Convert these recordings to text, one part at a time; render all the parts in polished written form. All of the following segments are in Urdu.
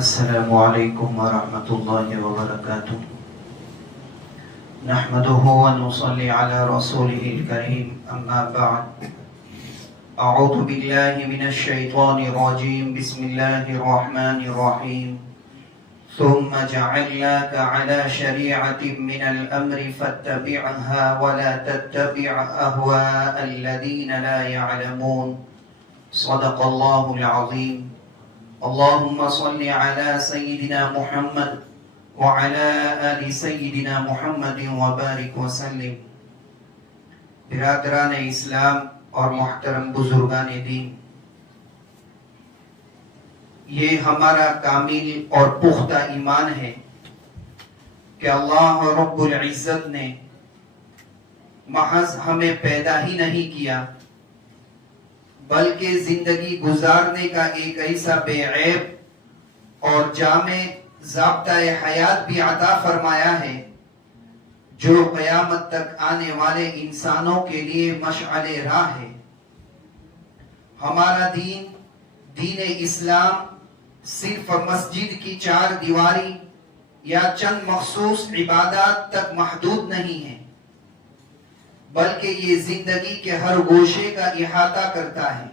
السلام علیکم ورحمۃ اللہ وبرکاتہ نحمده ونصلي على رسوله الكريم اما بعد اعوذ باللہ من الشیطان الرجیم بسم اللہ الرحمن الرحیم ثم جعلناك على شريعة من الأمر فاتبعها ولا تتبع أهواء الذين لا يعلمون صدق الله العظيم اللهم صل على سيدنا محمد وعلى آل سيدنا محمد وبارك وسلم. برادران اسلام اور محترم بزرگان دین، یہ ہمارا کامل اور پختہ ایمان ہے کہ اللہ رب العزت نے محض ہمیں پیدا ہی نہیں کیا بلکہ زندگی گزارنے کا ایک ایسا بے عیب اور جامع ضابطہ حیات بھی عطا فرمایا ہے جو قیامت تک آنے والے انسانوں کے لیے مشعل راہ ہے. ہمارا دین اسلام صرف مسجد کی چار دیواری یا چند مخصوص عبادات تک محدود نہیں ہے، بلکہ یہ زندگی کے ہر گوشے کا احاطہ کرتا ہے.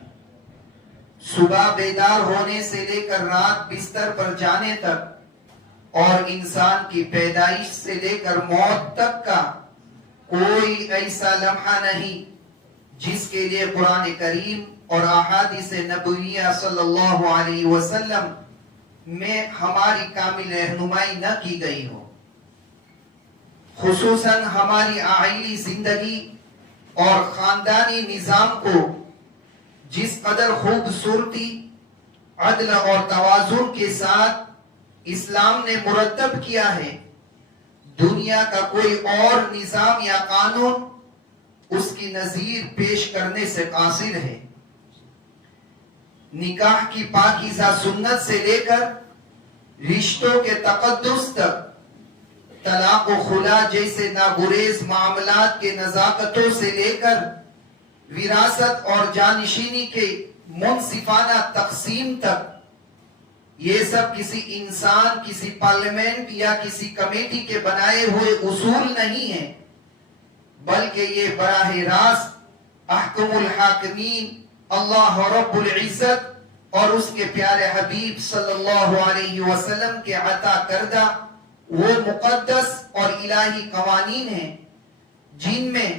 صبح بیدار ہونے سے لے کر رات بستر پر جانے تک اور انسان کی پیدائش سے لے کر موت تک کا کوئی ایسا لمحہ نہیں جس کے لیے قرآن کریم اور احادیث نبویہ صلی اللہ علیہ وسلم میں ہماری کامل رہنمائی نہ کی گئی ہو. خصوصاً ہماری عائلی زندگی اور خاندانی نظام کو جس قدر خوبصورتی، عدل اور توازن کے ساتھ اسلام نے مرتب کیا ہے، دنیا کا کوئی اور نظام یا قانون اس کی نظیر پیش کرنے سے قاصر ہے. نکاح کی پاکیزہ سنت سے لے کر رشتوں کے تقدس تک، طلاق و خلا جیسے ناگریز معاملات کے نزاکتوں سے لے کر وراثت اور جانشینی کے منصفانہ تقسیم تک، یہ سب کسی انسان، کسی پارلیمنٹ یا کسی کمیٹی کے بنائے ہوئے اصول نہیں ہیں، بلکہ یہ براہ راست احکم الحاکمین اللہ رب العزت اور اس کے پیارے حبیب صلی اللہ علیہ وسلم کے عطا کردہ وہ مقدس اور الہی قوانین ہیں جن میں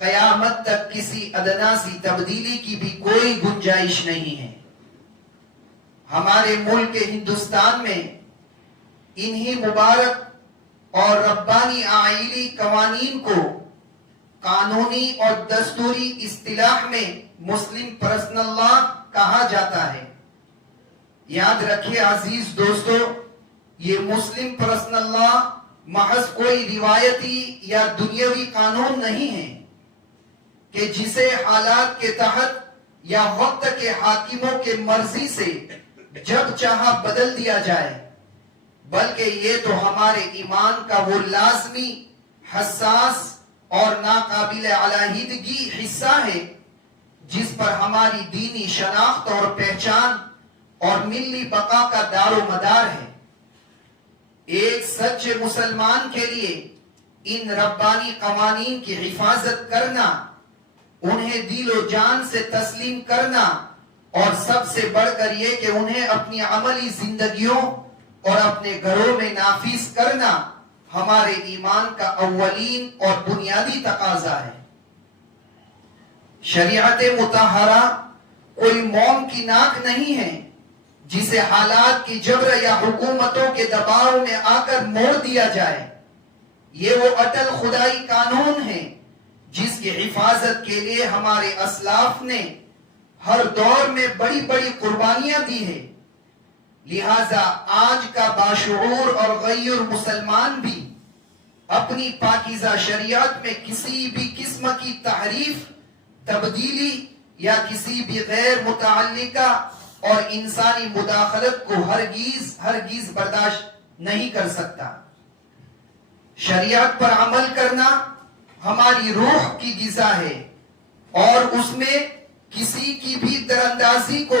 قیامت تک کسی ادنا سی تبدیلی کی بھی کوئی گنجائش نہیں ہے. ہمارے ملک ہندوستان میں انہی مبارک اور ربانی آئلی قوانین کو قانونی اور دستوری اصطلاح میں مسلم پرسنل لا کہا جاتا ہے. یاد رکھیں عزیز دوستو، یہ مسلم پرسنل لا محض کوئی روایتی یا دنیاوی قانون نہیں ہے کہ جسے حالات کے تحت یا وقت کے حاکموں کے مرضی سے جب چاہا بدل دیا جائے، بلکہ یہ تو ہمارے ایمان کا وہ لازمی، حساس اور ناقابل علیحدگی حصہ ہے جس پر ہماری دینی شناخت اور پہچان اور ملی بقا کا دار و مدار ہے. ایک سچے مسلمان کے لیے ان ربانی قوانین کی حفاظت کرنا، انہیں دل و جان سے تسلیم کرنا اور سب سے بڑھ کر یہ کہ انہیں اپنی عملی زندگیوں اور اپنے گھروں میں نافذ کرنا ہمارے ایمان کا اولین اور بنیادی تقاضا ہے. شریعت مطہرہ کوئی موم کی ناک نہیں ہے جسے حالات کی جبر یا حکومتوں کے دباؤ میں آ کر موڑ دیا جائے. یہ وہ اٹل خدائی قانون ہے جس کی حفاظت کے لیے ہمارے اسلاف نے ہر دور میں بڑی بڑی قربانیاں دی ہیں. لہذا آج کا باشعور اور غیر مسلمان بھی اپنی پاکیزہ شریعت میں کسی بھی قسم کی تحریف، تبدیلی یا کسی بھی غیر متعلقہ اور انسانی مداخلت کو ہرگز برداشت نہیں کر سکتا. شریعت پر عمل کرنا ہماری روح کی غذا ہے اور اس میں کسی کی بھی دراندازی کو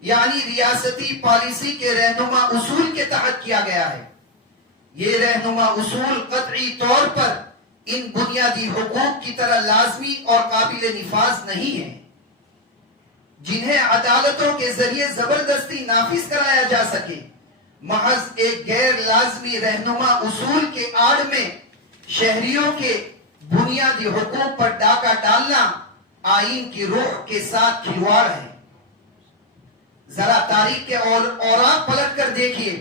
یعنی ریاستی پالیسی کے رہنما اصول کے تحت کیا گیا ہے۔ یہ رہنما اصول قطعی طور پر ان بنیادی حقوق کی طرح لازمی اور قابل نفاذ نہیں ہیں، جنہیں عدالتوں کے ذریعے زبردستی نافذ کرایا جا سکے۔ محض ایک غیر لازمی رہنما اصول کے آڑ میں شہریوں کے بنیادی حقوق پر ڈاکہ ڈالنا آئین کی روح کے ساتھ کھلواڑ ہے۔ ذرا تاریخ کے اوراق پلٹ کر دیکھیے۔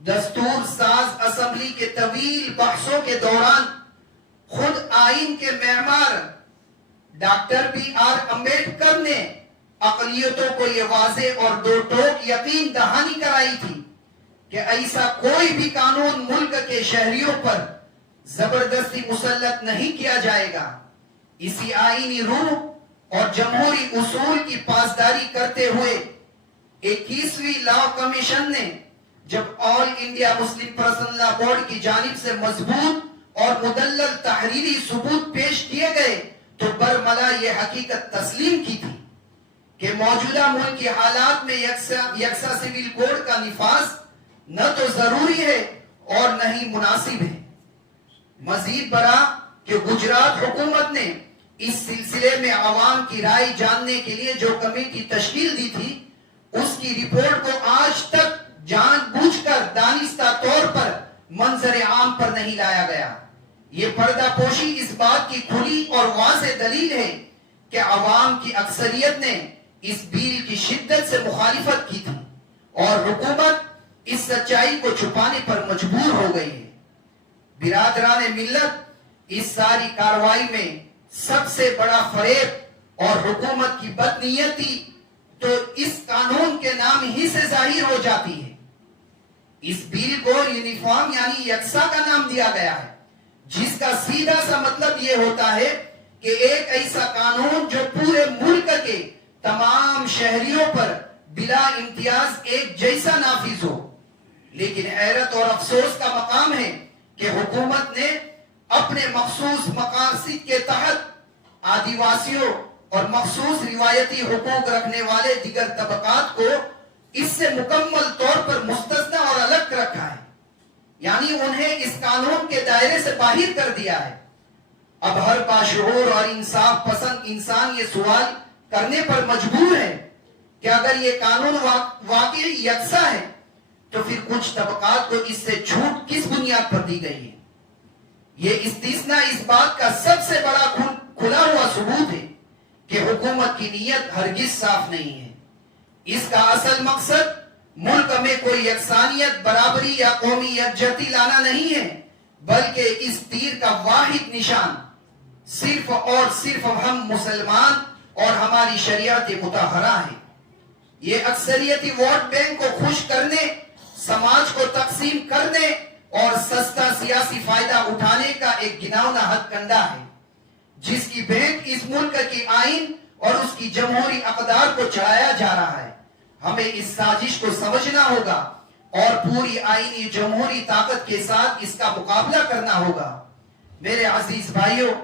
دستور ساز اسمبلی کے طویل بحثوں کے دوران خود آئین کے معمار ڈاکٹر بی آر امبیڈکر نے اقلیتوں کو یہ واضح اور دو ٹوک یقین دہانی کرائی تھی کہ ایسا کوئی بھی قانون ملک کے شہریوں پر زبردستی مسلط نہیں کیا جائے گا۔ اسی آئینی روح اور جمہوری اصول کی پاسداری کرتے ہوئے 21ویں لاء کمیشن نے جب آل انڈیا مسلم پرسنل لا بورڈ کی جانب سے مضبوط اور مدلل تحریری ثبوت پیش کیے گئے تو برملا یہ حقیقت تسلیم کی تھی کہ موجودہ ملک کی حالات میں یکساں سول کوڈ کا نفاذ نہ تو ضروری ہے اور نہ ہی مناسب ہے۔ مزید برآں کہ گجرات حکومت نے اس سلسلے میں عوام کی رائے جاننے کے لیے جو کمیٹی تشکیل دی تھی، اس کی رپورٹ کو آج تک جان بوجھ کر دانستہ طور پر منظر عام پر نہیں لایا گیا۔ یہ پردہ پوشی اس بات کی کھلی اور واضح دلیل ہے کہ عوام کی اکثریت نے اس بل کی شدت سے مخالفت کی تھی اور حکومت اس سچائی کو چھپانے پر مجبور ہو گئی ہے۔ برادران ملت، اس ساری کارروائی میں سب سے بڑا فریب اور حکومت کی بدنیتی تو اس قانون کے نام ہی سے ظاہر ہو جاتی ہے۔ اس بل کو یونیفارم یعنی یکساں کا نام دیا گیا ہے، جس کا سیدھا سا مطلب یہ ہوتا ہے کہ ایک ایسا قانون جو پورے ملک کے تمام شہریوں پر بلا امتیاز ایک جیسا نافذ ہو۔ لیکن حیرت اور افسوس کا مقام ہے کہ حکومت نے اپنے مخصوص مقاصد کے تحت آدیواسیوں اور مخصوص روایتی حقوق رکھنے والے دیگر طبقات کو اس سے مکمل طور پر مستثنی اور الگ رکھا ہے، یعنی انہیں اس قانون کے دائرے سے باہر کر دیا ہے۔ اب ہر باشعور اور انصاف پسند انسان یہ سوال کرنے پر مجبور ہے کہ اگر یہ قانون واقعی یکساں ہے تو پھر کچھ طبقات کو اس سے چھوٹ کس بنیاد پر دی گئی ہے؟ یہ استثناء اس بات کا سب سے بڑا کھلا ہوا ثبوت ہے کہ حکومت کی نیت ہرگز صاف نہیں ہے۔ اس کا اصل مقصد ملک میں کوئی یکسانیت، برابری یا قومی یکجہتی لانا نہیں ہے، بلکہ اس تیر کا واحد نشان صرف اور صرف ہم مسلمان اور ہماری شریعت مطہرہ ہے۔ یہ اکثریتی ووٹ بینک کو خوش کرنے، سماج کو تقسیم کرنے اور سستا سیاسی فائدہ اٹھانے کا ایک گھناؤنا ہتھ کنڈا ہے، جس کی بھینٹ اس ملک کی آئین اور اس کی جمہوری اقدار کو چڑھایا جا رہا ہے۔ ہمیں اس سازش کو سمجھنا ہوگا اور پوری آئینی جمہوری طاقت کے ساتھ اس کا مقابلہ کرنا ہوگا۔ میرے عزیز بھائیوں،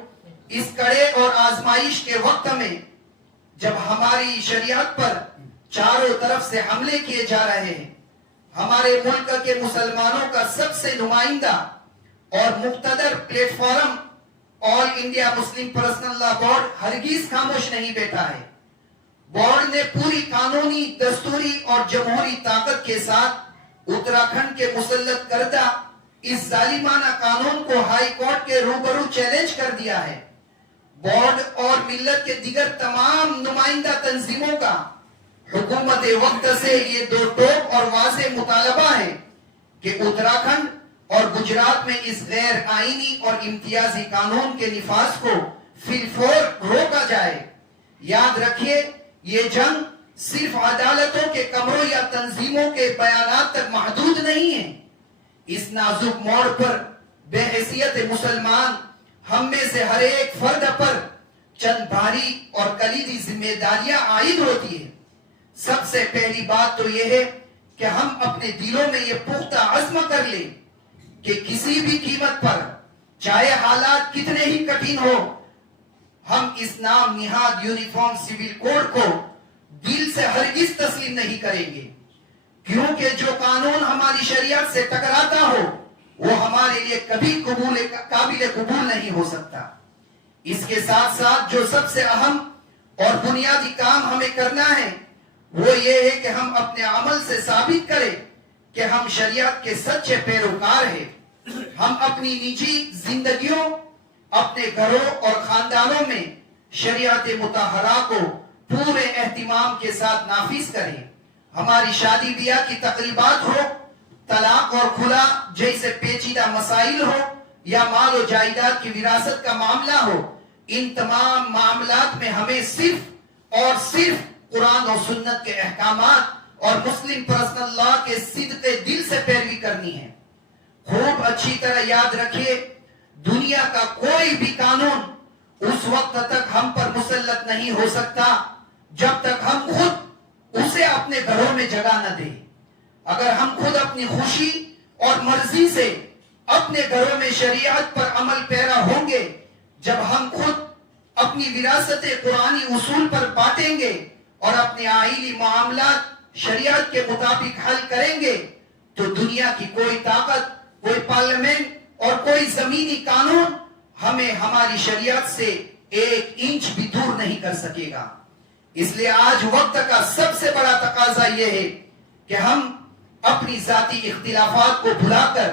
اس کڑے اور آزمائش کے وقت میں جب ہماری شریعت پر چاروں طرف سے حملے کیے جا رہے ہیں، ہمارے ملک کے مسلمانوں کا سب سے نمائندہ اور مقتدر پلیٹ فارم آل انڈیا مسلم پرسنل لا بورڈ ہرگز خاموش نہیں بیٹھا ہے۔ بورڈ نے پوری قانونی، دستوری اور جمہوری طاقت کے ساتھ اتراکھنڈ کے مسلط کردہ اس ظالمانہ قانون کو ہائی کورٹ کے روبرو چیلنج کر دیا ہے۔ بورڈ اور ملت کے دیگر تمام نمائندہ تنظیموں کا حکومت وقت سے یہ دو ٹوک اور واضح مطالبہ ہے کہ اتراکھنڈ اور گجرات میں اس غیر آئینی اور امتیازی قانون کے نفاذ کو فی الفور روکا جائے۔ یاد رکھیے، یہ جنگ صرف عدالتوں کے کمروں یا تنظیموں کے بیانات تک محدود نہیں ہے۔ اس نازک موڑ پر بے حیثیت مسلمان ہم میں سے ہر ایک فرد پر چند بھاری اور کلیدی ذمہ داریاں عائد ہوتی ہیں۔ سب سے پہلی بات تو یہ ہے کہ ہم اپنے دلوں میں یہ پختہ عزم کر لیں کہ کسی بھی قیمت پر، چاہے حالات کتنے ہی کٹھن ہو، ہم اس نام نہاد یونیفارم سول کوڈ کو دل سے ہرگز تسلیم نہیں کریں گے، کیونکہ جو قانون ہماری شریعت سے ٹکراتا ہو وہ ہمارے لیے کبھی قابل قبول نہیں ہو سکتا۔ اس کے ساتھ ساتھ جو سب سے اہم اور بنیادی کام ہمیں کرنا ہے وہ یہ ہے کہ ہم اپنے عمل سے ثابت کریں کہ ہم شریعت کے سچے پیروکار ہیں۔ ہم اپنی نجی زندگیوں، اپنے گھروں اور خاندانوں میں شریعت مطہرہ کو پورے اہتمام کے ساتھ نافذ کریں۔ ہماری شادی بیاہ کی تقریبات ہو، طلاق اور خلا جیسے پیچیدہ مسائل ہو، یا مال و جائیداد کی وراثت کا معاملہ ہو، ان تمام معاملات میں ہمیں صرف اور صرف قرآن و سنت کے احکامات اور مسلم پرسنل لا کے صدق دل سے پیروی کرنی ہے۔ خوب اچھی طرح یاد رکھیے، دنیا کا کوئی بھی قانون اس وقت تک ہم پر مسلط نہیں ہو سکتا جب تک ہم خود اسے اپنے گھروں میں جگہ نہ دیں۔ اگر ہم خود اپنی خوشی اور مرضی سے اپنے گھروں میں شریعت پر عمل پیرا ہوں گے، جب ہم خود اپنی وراثت قرآنی اصول پر بانٹیں گے اور اپنے آئینی معاملات شریعت کے مطابق حل کریں گے، تو دنیا کی کوئی طاقت، کوئی پارلیمنٹ اور کوئی زمینی قانون ہمیں ہماری شریعت سے ایک انچ بھی دور نہیں کر سکے گا۔ اس لیے آج وقت کا سب سے بڑا تقاضا یہ ہے کہ ہم اپنی ذاتی اختلافات کو بھلا کر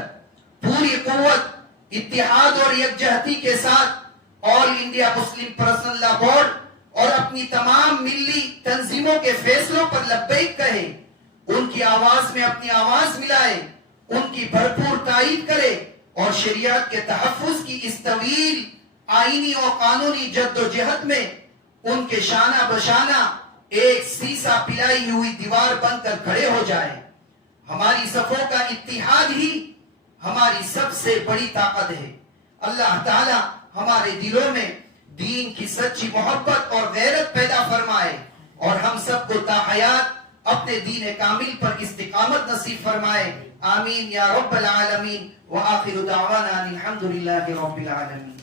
پوری قوت، اتحاد اور یکجہتی کے ساتھ آل انڈیا مسلم پرسنل لا بورڈ اور اپنی تمام ملی تنظیموں کے فیصلوں پر لبیک کہے، ان کی آواز میں اپنی آواز ملائے، ان کی بھرپور تائید کرے اور شریعت کے تحفظ کی اس طویل آئینی اور قانونی جد و جہد میں ان کے شانہ بشانہ ایک سیسا پلائی ہوئی دیوار بن کر کھڑے ہو جائے۔ ہماری صفوں کا اتحاد ہی ہماری سب سے بڑی طاقت ہے۔ اللہ تعالی ہمارے دلوں میں دین کی سچی محبت اور غیرت پیدا فرمائے اور ہم سب کو تا حیات اپنے دین کامل پر استقامت نصیب فرمائے۔ آمین یا رب العالمین، وآخر دعوانا الحمدللہ رب العالمین۔